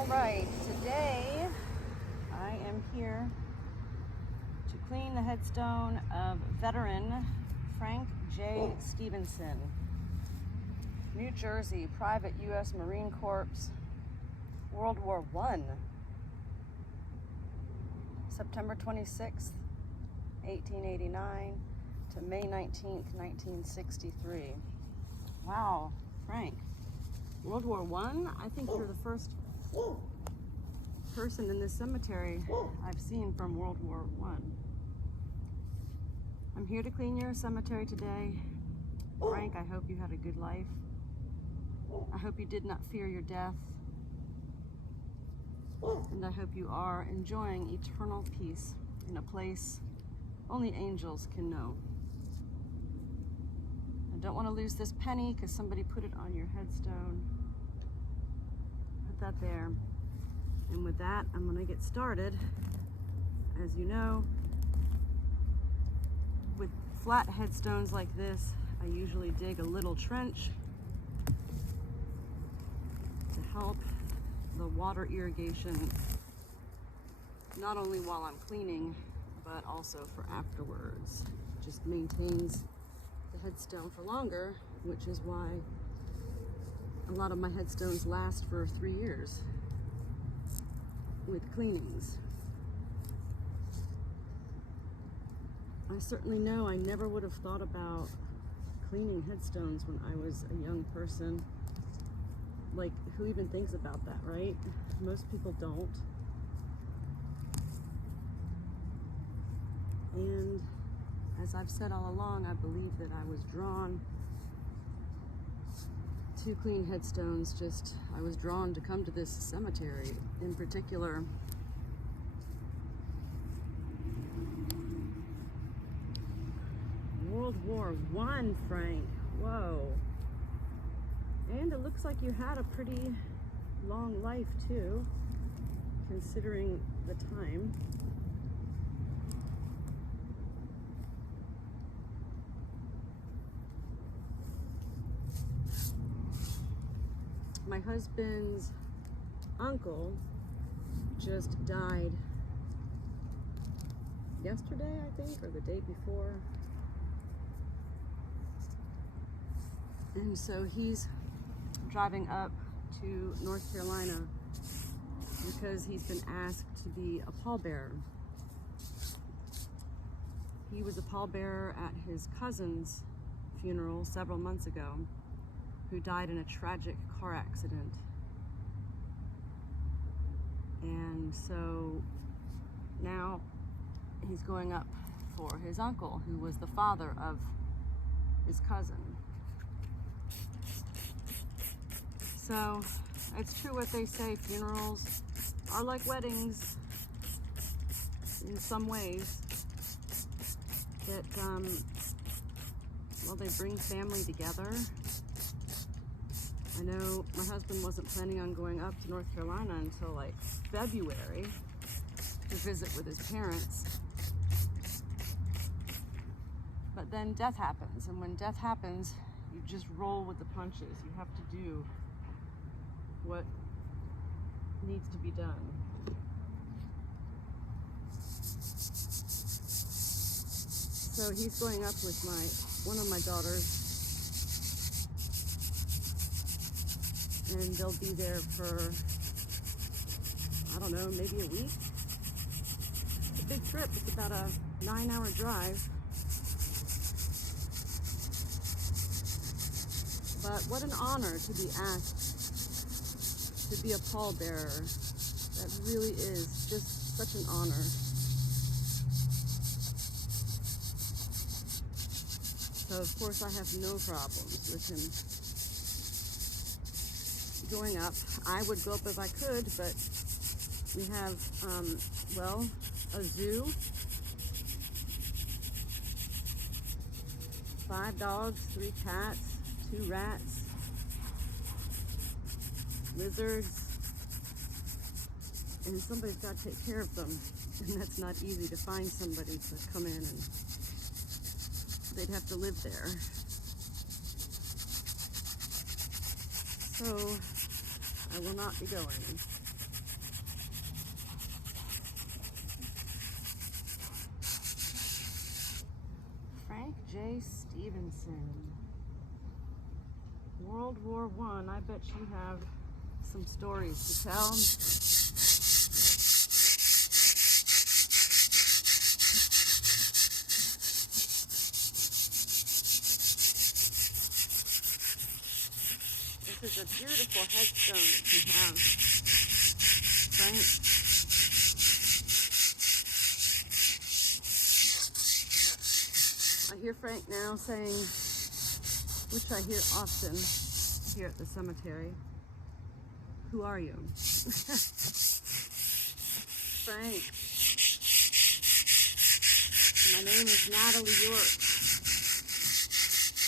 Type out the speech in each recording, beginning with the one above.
All right, today I am here to clean the headstone of veteran Frank J. Stephenson, New Jersey, Private U.S. Marine Corps, World War I, September 26th, 1889 to May 19th, 1963. Wow, Frank. World War I think you're the first person in this cemetery I've seen from World War I. I'm here to clean your cemetery today. Frank, I hope you had a good life. I hope you did not fear your death. And I hope you are enjoying eternal peace in a place only angels can know. I don't want to lose this penny because somebody put it on your headstone. Put that there. And with that, I'm going to get started. As you know, with flat headstones like this, I usually dig a little trench to help the water irrigation, not only while I'm cleaning, but also for afterwards. It just maintains the headstone for longer, which is why a lot of my headstones last for 3 years with cleanings. I certainly know I never would have thought about cleaning headstones when I was a young person. Like, who even thinks about that, right? Most people don't. And as I've said all along, I believe that I was drawn to clean headstones. I was drawn to come to this cemetery in particular. World War I, Frank. Whoa. And it looks like you had a pretty long life too, considering the time. My husband's uncle just died yesterday, I think, or the day before. And so he's driving up to North Carolina because he's been asked to be a pallbearer. He was a pallbearer at his cousin's funeral several months ago, who died in a tragic car accident. And so now he's going up for his uncle, who was the father of his cousin. So it's true what they say, funerals are like weddings in some ways. That, well, they bring family together. I know my husband wasn't planning on going up to North Carolina until like February to visit with his parents. But then death happens, and when death happens, you just roll with the punches. You have to do what needs to be done. So he's going up with one of my daughters, and they'll be there for, I don't know, maybe a week. It's a big trip. It's about a 9-hour drive. But what an honor to be asked to be a pallbearer. That really is just such an honor. So of course I have no problems with him going up. I would go up if I could, but we have, well, a zoo, 5 dogs, 3 cats, 2 rats, lizards, and somebody's got to take care of them, and that's not easy to find somebody to come in, and they'd have to live there. So I will not be going. Stephenson. World War I. I bet you have some stories to tell. This is a beautiful headstone that you have, Frank. I hear Frank now saying, which I hear often here at the cemetery, "Who are you?" Frank, my name is Natalie York,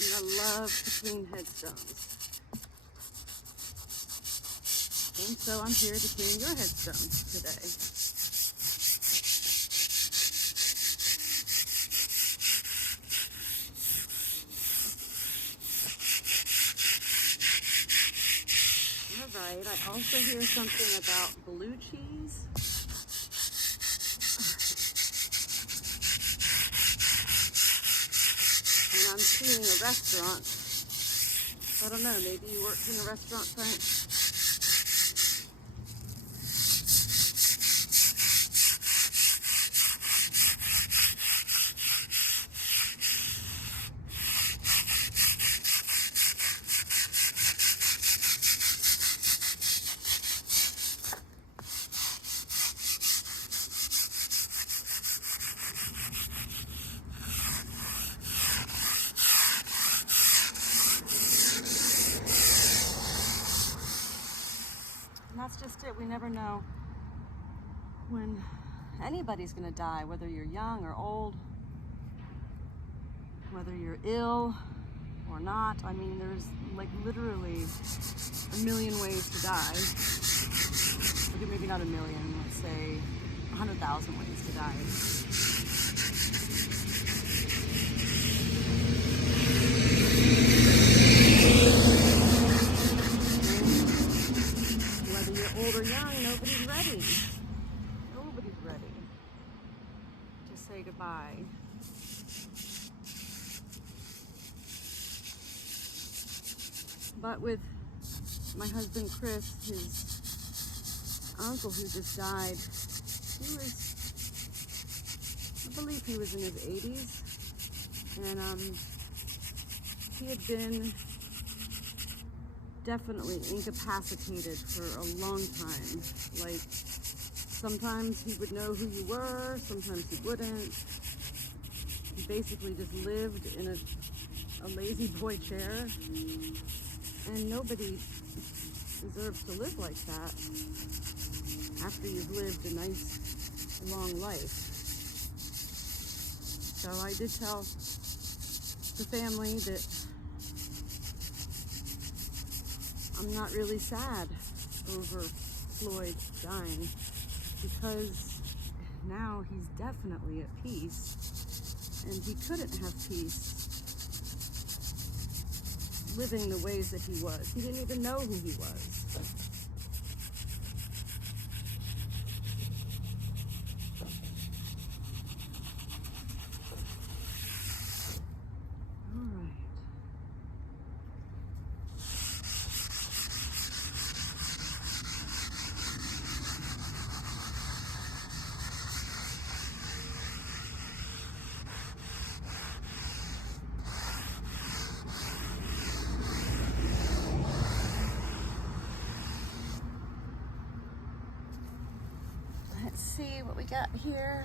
and I love to clean headstones. And so I'm here to clean your headstone today. Alright, I also hear something about blue cheese. And I'm seeing a restaurant. I don't know, maybe you worked in a restaurant, Frank? That's just it. We never know when anybody's going to die, whether you're young or old, whether you're ill or not. I mean, there's like literally a million ways to die. Okay, maybe not a million, let's say 100,000 ways to die. Old or young, nobody's ready. Nobody's ready to say goodbye. But with my husband Chris, his uncle who just died, I believe he was in his 80s, and he had been definitely incapacitated for a long time. Like, sometimes he would know who you were, sometimes he wouldn't. He basically just lived in a lazy boy chair, and nobody deserves to live like that after you've lived a nice, long life. So I did tell the family that I'm not really sad over Floyd dying, because now he's definitely at peace, and he couldn't have peace living the ways that he was. He didn't even know who he was. Let's see what we got here.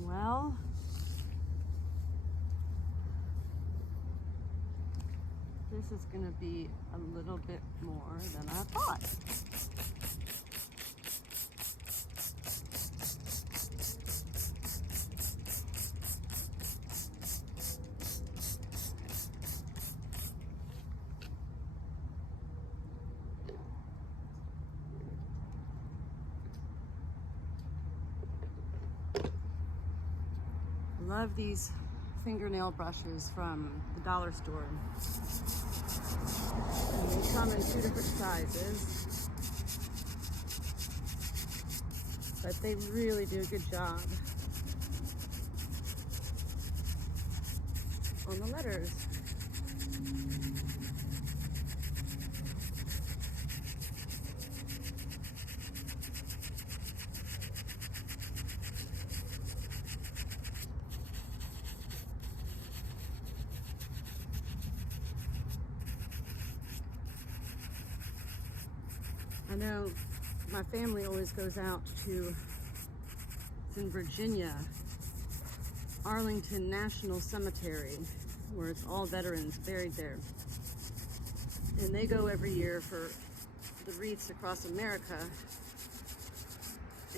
Well, this is going to be a little bit more than I thought. love these fingernail brushes from the dollar store. And they come in 2 different sizes, but they really do a good job on the letters. I know my family always goes out to, it's in Virginia, Arlington National Cemetery, where it's all veterans buried there. And they go every year for the wreaths across America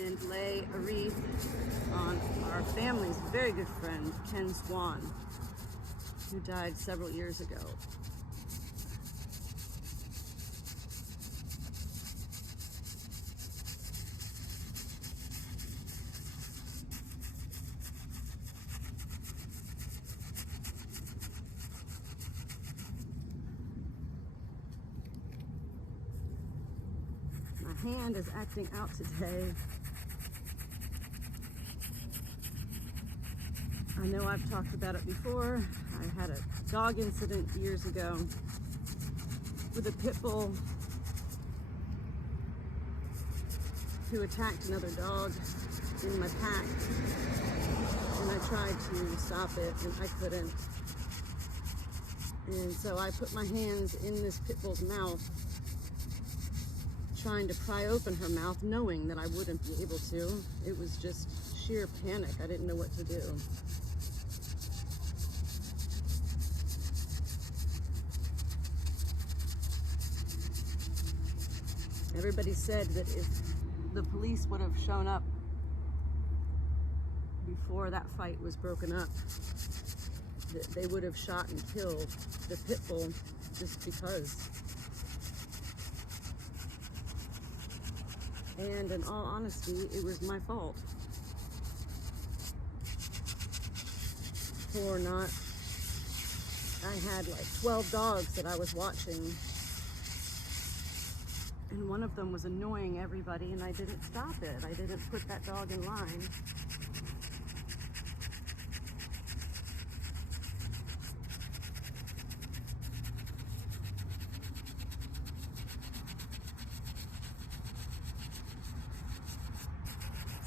and lay a wreath on our family's very good friend, Ken Swan, who died several years ago. My hand is acting out today. I know I've talked about it before. I had a dog incident years ago with a pit bull who attacked another dog in my pack, and I tried to stop it and I couldn't. And so I put my hands in this pit bull's mouth, trying to pry open her mouth, knowing that I wouldn't be able to. It was just sheer panic. I didn't know what to do. Everybody said that if the police would have shown up before that fight was broken up, that they would have shot and killed the pit bull just because. And in all honesty, it was my fault for not, I had like 12 dogs that I was watching, and one of them was annoying everybody, and I didn't stop it. I didn't put that dog in line.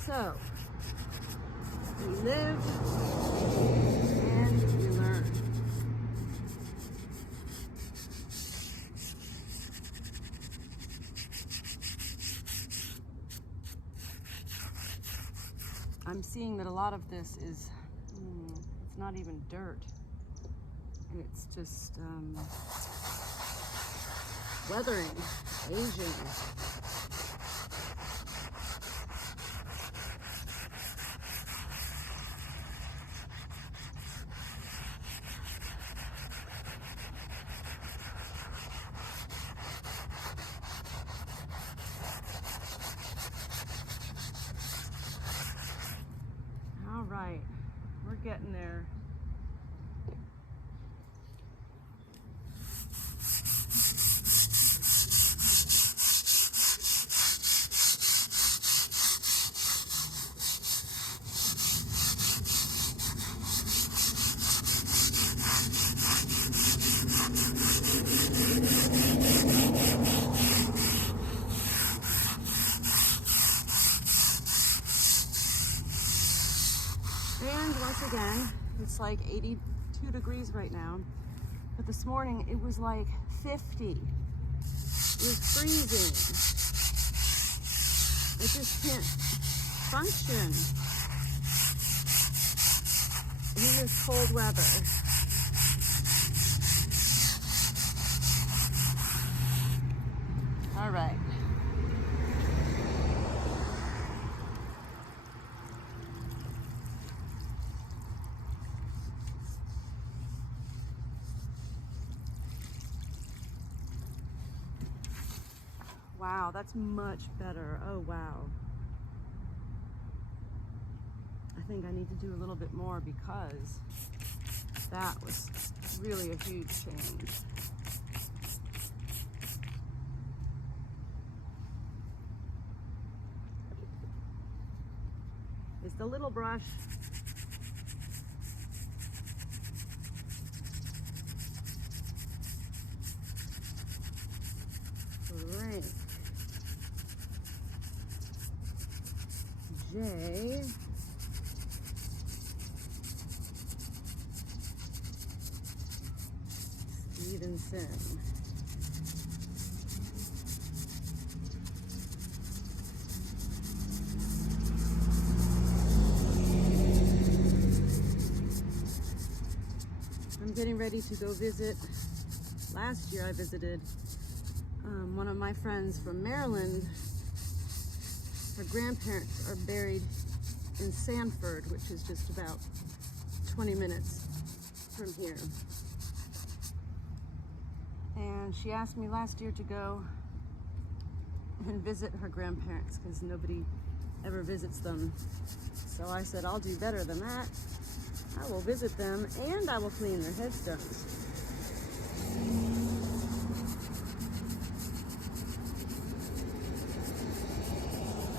So, we live and we learn. I'm seeing that a lot of this is, it's not even dirt. It's just weathering, aging. Right, we're getting there. And once again, it's like 82 degrees right now, but this morning it was like 50. It was freezing. I just can't function in this cold weather. All right. Wow, that's much better. Oh, wow. I think I need to do a little bit more because that was really a huge change. It's the little brush. Frank J. Stephenson. I'm getting ready to go visit. Last year I visited one of my friends from Maryland. Her grandparents are buried in Sanford, which is just about 20 minutes from here. And she asked me last year to go and visit her grandparents because nobody ever visits them. So I said, I'll do better than that. I will visit them and I will clean their headstones.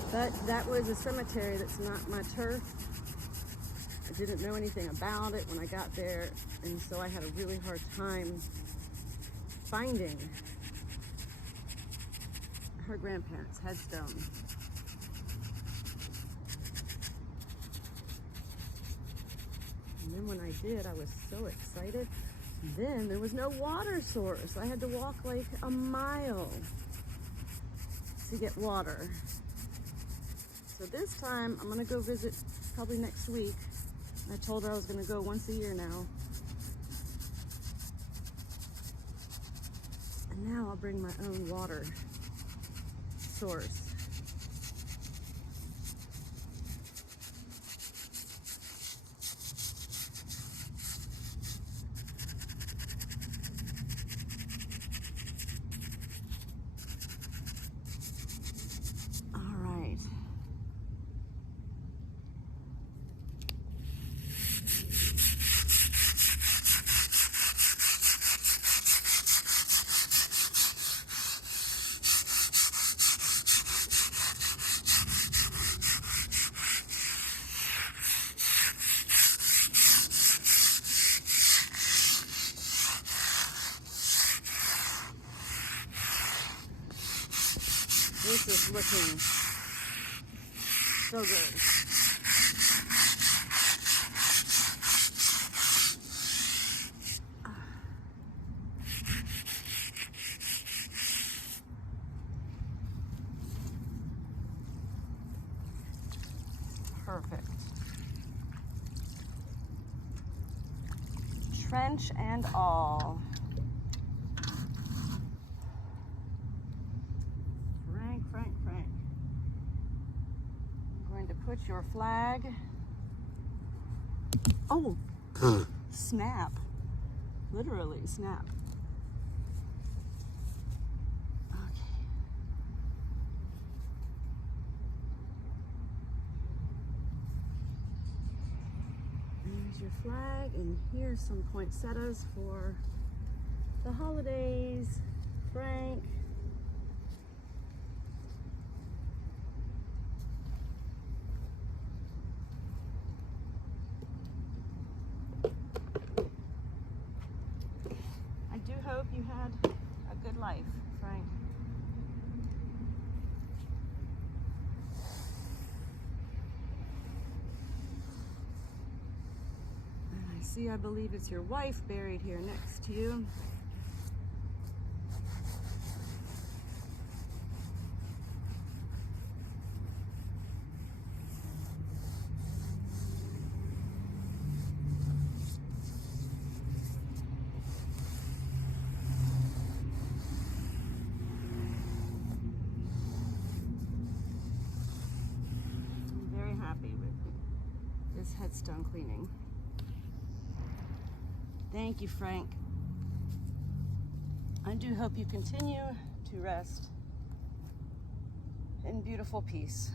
But that was a cemetery that's not my turf. I didn't know anything about it when I got there, and so I had a really hard time finding her grandparents' headstone. And then when I did, I was so excited. Then there was no water source. I had to walk like a mile to get water. So this time I'm gonna go visit probably next week. I told her I was gonna go once a year now. And now I'll bring my own water source. This is looking so good. Perfect. Trench and all. Frank. I'm going to put your flag. Oh, snap. Literally snap. Okay. There's your flag, and here's some poinsettias for the holidays. Frank. I do hope you had a good life, Frank. And I see, I believe it's your wife buried here next to you. Happy with this headstone cleaning. Thank you, Frank. I do hope you continue to rest in beautiful peace.